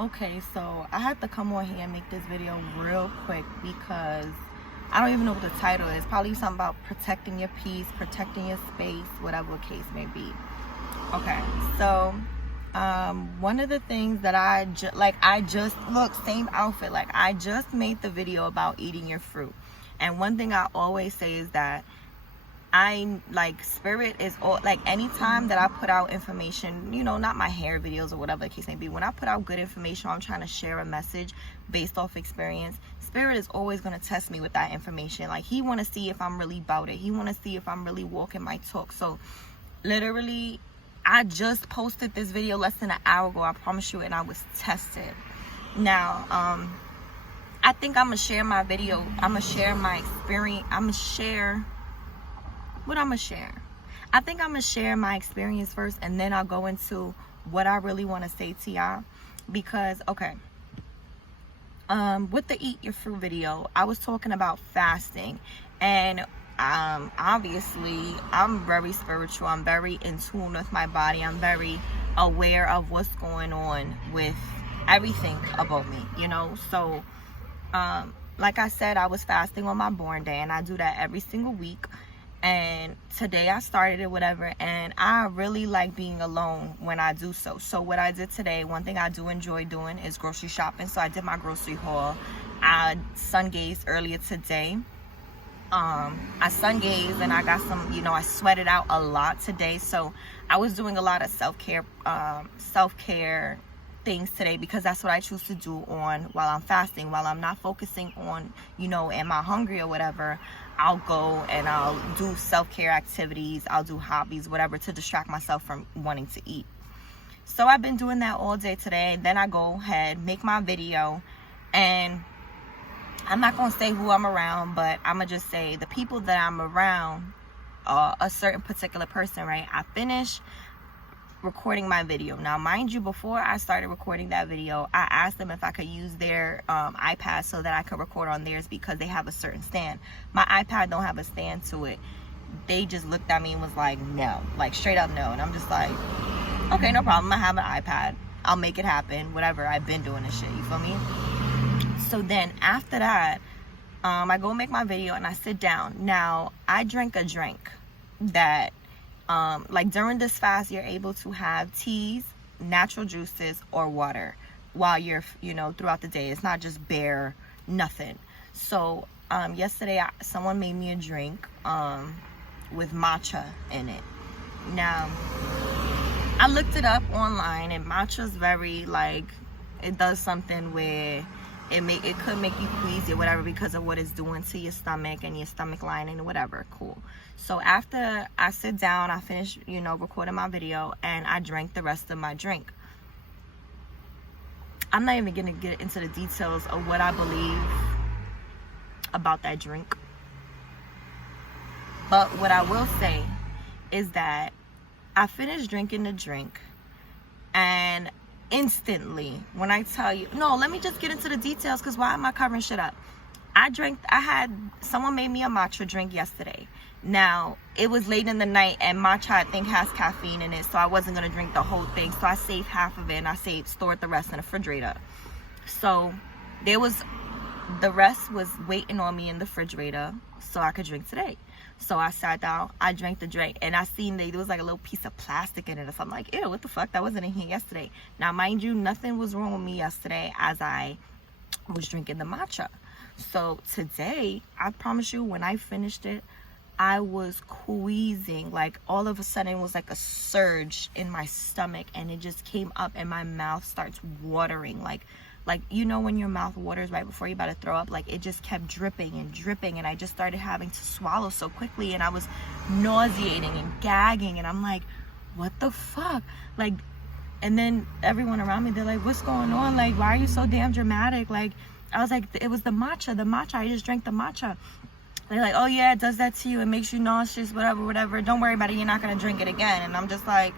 Okay, so I had to come on here and make this video real quick because I don't even know what the title is. Probably something about protecting your peace, protecting your space, whatever the case may be. Okay, so one of the things that I just look, same outfit, like I just made the video about eating your fruit. And one thing I always say is that I like spirit is all like anytime that I put out information, not my hair videos or whatever the case may be, when I put out good information, I'm trying to share a message based off experience. Spirit is always going to test me with that information. Like he want to see if I'm really about it. He want to see if I'm really walking my talk. So literally, I just posted this video less than an hour ago, I promise you, and I was tested. Now, I think I'm gonna share my video. I'm gonna share my experience. I think I'm gonna share my experience first, and then I'll go into what I really want to say to y'all. Because okay, with the eat your fruit video, I was talking about fasting, and obviously I'm very spiritual. I'm very in tune with my body. I'm very aware of what's going on with everything about me, so like I said, I was fasting on my born day, and I do that every single week. And today I started it, whatever, and I really like being alone when I do so. So what I did today, one thing I do enjoy doing is grocery shopping. So I did my grocery haul. I sun gazed earlier today. I sun gazed and I got some, I sweated out a lot today. So I was doing a lot of self-care things today, because that's what I choose to do while I'm fasting. While I'm not focusing on, am I hungry or whatever, I'll go and I'll do self-care activities. I'll do hobbies, whatever, to distract myself from wanting to eat. So I've been doing that all day today. Then I go ahead, make my video, and I'm not going to say who I'm around, but I'm going to just say the people that I'm around, a certain particular person, right? I finished recording my video. Now, mind you, before I started recording that video, I asked them if I could use their iPad so that I could record on theirs, because they have a certain stand. My iPad don't have a stand to it. They just looked at me and was like, no, like straight up no. And I'm just like, okay, no problem. I have an iPad. I'll make it happen. Whatever. I've been doing this shit. You feel me? So then after that, I go make my video and I sit down. Now, I drank a drink that like during this fast, you're able to have teas, natural juices, or water while you're, throughout the day. It's not just bare nothing. So yesterday, someone made me a drink with matcha in it. Now, I looked it up online, and matcha's very, like, it does something where it could make you queasy or whatever, because of what it's doing to your stomach and your stomach lining or whatever. Cool. So after I sit down, I finish, recording my video, and I drank the rest of my drink. I'm not even going to get into the details of what I believe about that drink. But what I will say is that I finished drinking the drink, and instantly, when I tell you, no, let me just get into the details, because why am I covering shit up? Someone made me a matcha drink yesterday. Now, it was late in the night, and matcha, I think, has caffeine in it, so I wasn't going to drink the whole thing. So I saved half of it, and I stored the rest in the refrigerator. So the rest was waiting on me in the refrigerator so I could drink today. So I sat down, I drank the drink, and I seen there was like a little piece of plastic in it. So I'm like, ew, what the fuck? That wasn't in here yesterday. Now, mind you, nothing was wrong with me yesterday as I was drinking the matcha. So today, I promise you, when I finished it, I was queasing. Like, all of a sudden, it was like a surge in my stomach, and it just came up, and my mouth starts watering. Like when your mouth waters right before you're about to throw up, like it just kept dripping and dripping, and I just started having to swallow so quickly, and I was nauseating and gagging, and I'm like, what the fuck? Like, and then everyone around me, they're like, what's going on? Like, why are you so damn dramatic? Like, I was like, it was the matcha, I just drank the matcha. They're like, oh yeah, it does that to you, it makes you nauseous, whatever, don't worry about it, you're not gonna drink it again. And I'm just like,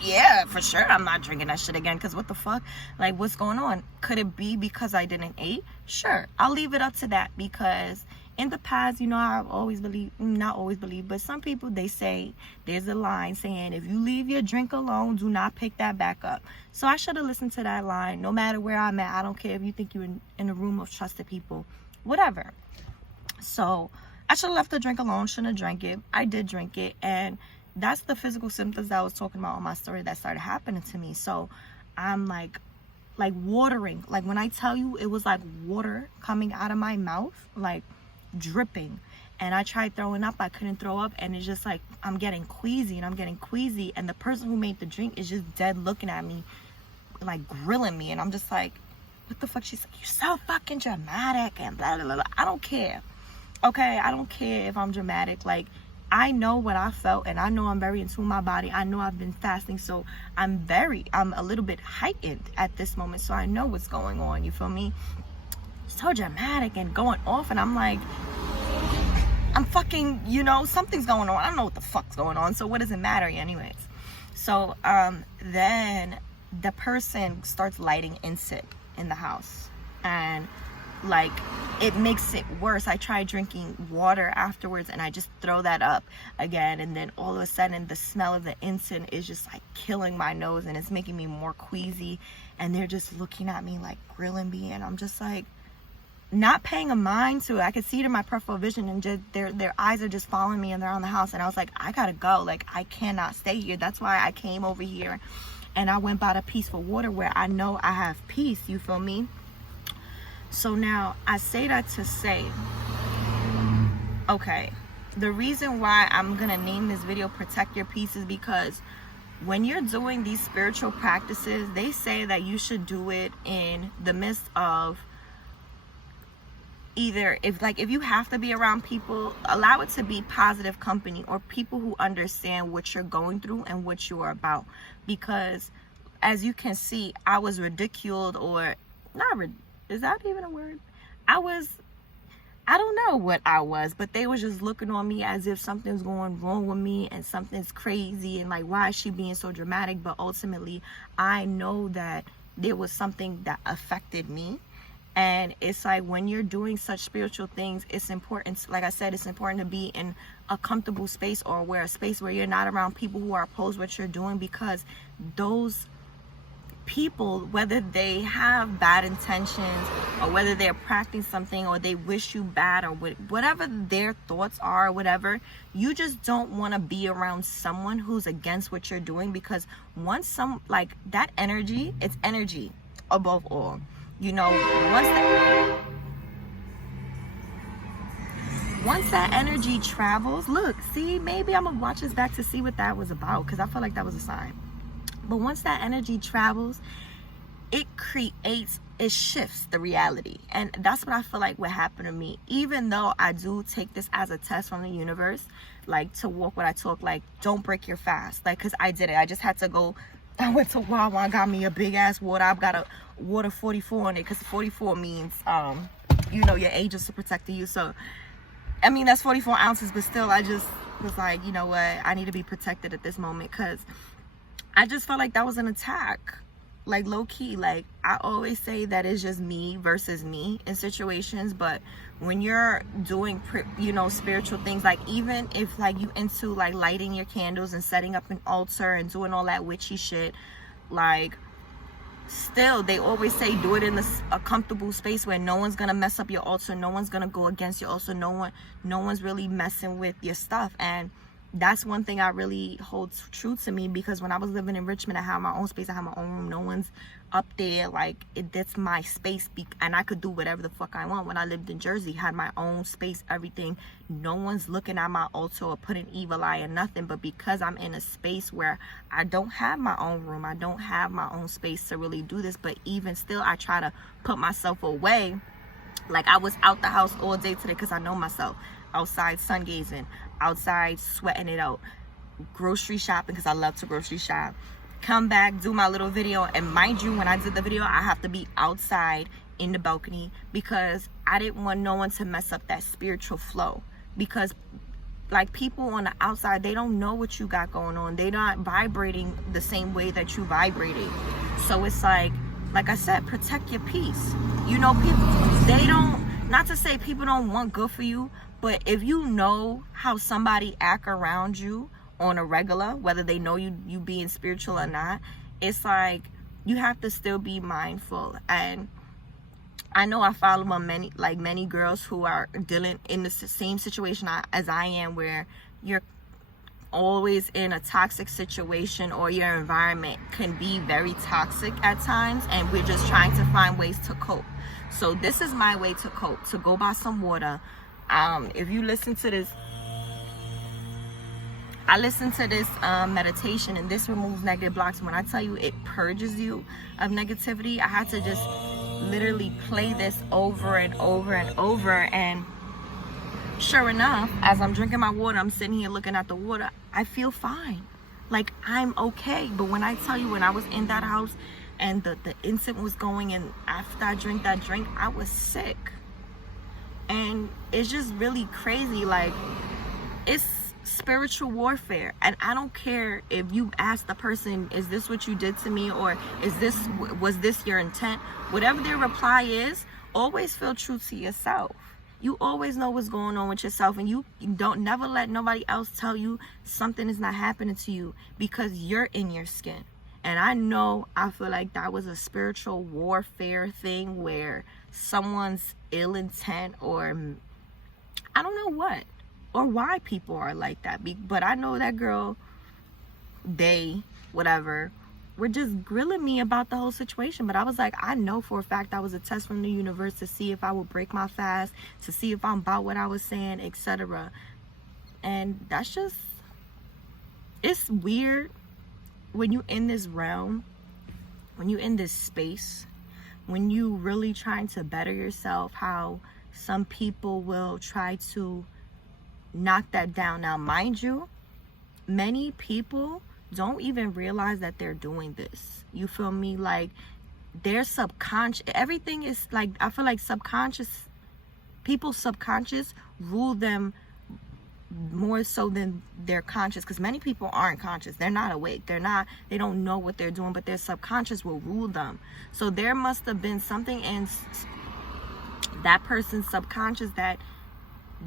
yeah, for sure I'm not drinking that shit again, because what the fuck? Like, what's going on? Could it be because I didn't eat? Sure, I'll leave it up to that, because in the past, you know, I've always believed, not always believed, but some people, they say there's a line saying, if you leave your drink alone, do not pick that back up. So I should have listened to that line. No matter where I'm at, I don't care if you think you're in a room of trusted people, whatever. So I should have left the drink alone, shouldn't have drank it. I did drink it, and that's the physical symptoms that I was talking about on my story that started happening to me. So I'm like watering. Like when I tell you, it was like water coming out of my mouth, like dripping. And I tried throwing up, I couldn't throw up, and it's just like I'm getting queasy, and the person who made the drink is just dead looking at me, like grilling me, and I'm just like, what the fuck? She's like, you're so fucking dramatic and blah blah blah. I don't care. Okay, I don't care if I'm dramatic. Like, I know what I felt, and I know I'm very in tune with my body. I know I've been fasting, so I'm a little bit heightened at this moment, so I know what's going on, you feel me? So dramatic and going off, and I'm like, I'm fucking, you know, something's going on. I don't know what the fuck's going on, so what does it matter anyways? So then the person starts lighting incense in the house, and like it makes it worse. I tried drinking water afterwards, and I just throw that up again, and then all of a sudden the smell of the incense is just like killing my nose, and it's making me more queasy, and they're just looking at me like grilling me, and I'm just like not paying a mind to it. I could see it in my peripheral vision, and just their eyes are just following me, and they're on the house, and I was like, I gotta go. Like, I cannot stay here. That's why I came over here, and I went by the peaceful water where I know I have peace, you feel me? So now I say that to say, okay, the reason why I'm gonna name this video Protect Your Peace is because when you're doing these spiritual practices, they say that you should do it in the midst of either, if you have to be around people, allow it to be positive company or people who understand what you're going through and what you're about. Because as you can see, I was ridiculed, or is that even a word? I don't know what I was, but they was just looking on me as if something's going wrong with me and something's crazy, and like, why is she being so dramatic? But ultimately, I know that there was something that affected me. And it's like, when you're doing such spiritual things, it's important, like I said, it's important to be in a comfortable space, or where a space where you're not around people who are opposed to what you're doing, because those people, whether they have bad intentions or whether they're practicing something or they wish you bad or whatever their thoughts are, whatever, you just don't want to be around someone who's against what you're doing, because once like that energy, it's energy above all, you know. Once that energy travels, look, see, maybe I'm gonna watch this back to see what that was about, because I feel like that was a sign. But once that energy travels, it shifts the reality. And that's what I feel like what happened to me. Even though I do take this as a test from the universe, like to walk what I talk, like don't break your fast. Like, because I did it. I just had to go. I went to Wawa, I got me a big ass water. I've got a water 44 on it, because 44 means, you know, your angels are protecting you. So, I mean, that's 44 ounces, but still, I just was like, you know what? I need to be protected at this moment, because I just felt like that was an attack, like low key. Like, I always say that it's just me versus me in situations, but when you're doing, you know, spiritual things, like even if like you into like lighting your candles and setting up an altar and doing all that witchy shit, like still they always say do it in a comfortable space where no one's gonna mess up your altar, no one's gonna go against your altar, no one's really messing with your stuff. And that's one thing I really holds true to me, because when I was living in Richmond, I had my own space, I had my own room, no one's up there, like that's my space, and I could do whatever the fuck I want. When I lived in Jersey, had my own space, everything, no one's looking at my altar or putting evil eye or nothing. But because I'm in a space where I don't have my own room, I don't have my own space to really do this, but even still I try to put myself away. Like, I was out the house all day today because I know myself, outside sun gazing, outside sweating it out, grocery shopping because I love to grocery shop, come back, do my little video. And mind you, when I did the video, I have to be outside in the balcony, because I didn't want no one to mess up that spiritual flow. Because like, people on the outside, they don't know what you got going on, they're not vibrating the same way that you vibrating. So it's like I said, protect your peace. You know, people, not to say people don't want good for you, but if you know how somebody act around you on a regular, whether they know you being spiritual or not, it's like you have to still be mindful. And I know I follow many girls who are dealing in the same situation as I am, where you're always in a toxic situation, or your environment can be very toxic at times, and we're just trying to find ways to cope. So this is my way to cope, to go buy some water. If you listen to this, I listen to this meditation, and this removes negative blocks. When I tell you it purges you of negativity, I had to just literally play this over and over and over. And sure enough, as I'm drinking my water, I'm sitting here looking at the water, I feel fine. Like, I'm okay. But when I tell you, when I was in that house and the incident was going, and after I drank that drink, I was sick. And it's just really crazy. Like, it's spiritual warfare. And I don't care if you ask the person, is this what you did to me, or was this your intent? Whatever their reply is, always feel true to yourself. You always know what's going on with yourself, and you don't never let nobody else tell you something is not happening to you, because you're in your skin. And I feel like that was a spiritual warfare thing, where someone's ill intent, or I don't know what, or why people are like that. But I know that girl, whatever, were just grilling me about the whole situation. But I was like, I know for a fact that was a test from the universe to see if I would break my fast, to see if I'm about what I was saying, etc. And that's just, it's weird when you in this realm, when you in this space, when you really trying to better yourself, how some people will try to knock that down. Now, mind you, many people don't even realize that they're doing this. You feel me? Like, their subconscious, everything is like, I feel like people's subconscious rule them more so than their conscious, because many people aren't conscious. They're not awake. They don't know what they're doing, but their subconscious will rule them. So there must have been something in that person's subconscious that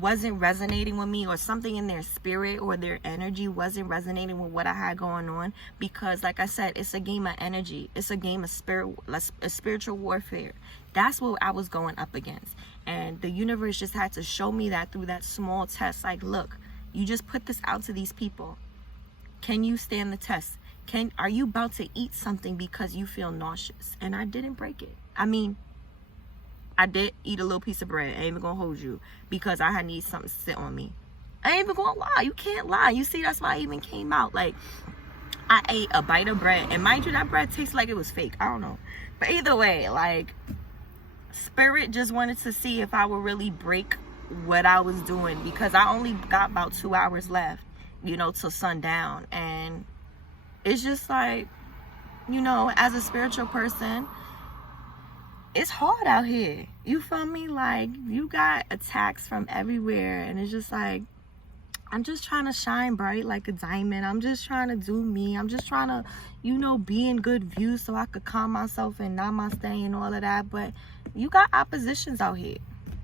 wasn't resonating with me, or something in their spirit or their energy wasn't resonating with what I had going on, because like I said, it's a game of energy. It's a game of spiritual warfare. That's what I was going up against. And the universe just had to show me that through that small test. Like, look, you just put this out to these people. Can you stand the test? Are you about to eat something because you feel nauseous? And I didn't break it. I mean, I did eat a little piece of bread. I ain't even gonna hold you, because I had need something to sit on me. I ain't even gonna lie. You can't lie. You see, that's why I even came out. Like, I ate a bite of bread, and mind you, that bread tastes like it was fake. I don't know. But either way, like, spirit just wanted to see if I would really break what I was doing, because I only got about 2 hours left, till sundown. And it's just like, as a spiritual person, it's hard out here. You feel me? Like, you got attacks from everywhere, and it's just like, I'm just trying to shine bright like a diamond. I'm just trying to do me. I'm just trying to, be in good view so I could calm myself and namaste and all of that. But you got oppositions out here,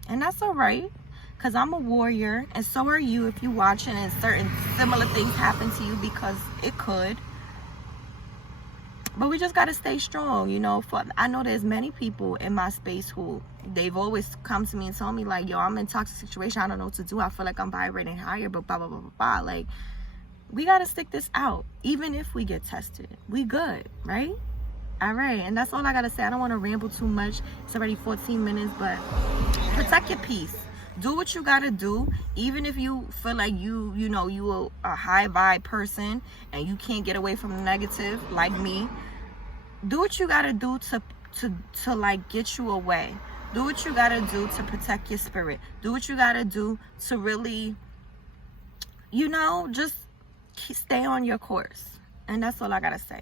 and that's all right, because I'm a warrior, and so are you if you're watching and certain similar things happen to you, because it could. But we just got to stay strong, I know there's many people in my space who, they've always come to me and told me, like, yo, I'm in a toxic situation. I don't know what to do. I feel like I'm vibrating higher, but blah, blah, blah, blah, blah. Like, we got to stick this out. Even if we get tested, we good, right? All right. And that's all I got to say. I don't want to ramble too much. It's already 14 minutes, but protect your peace. Do what you got to do. Even if you feel like you a high vibe person and you can't get away from the negative, like me. Do what you got to do to like get you away. Do what you got to do to protect your spirit. Do what you got to do to really, just stay on your course. And that's all I got to say.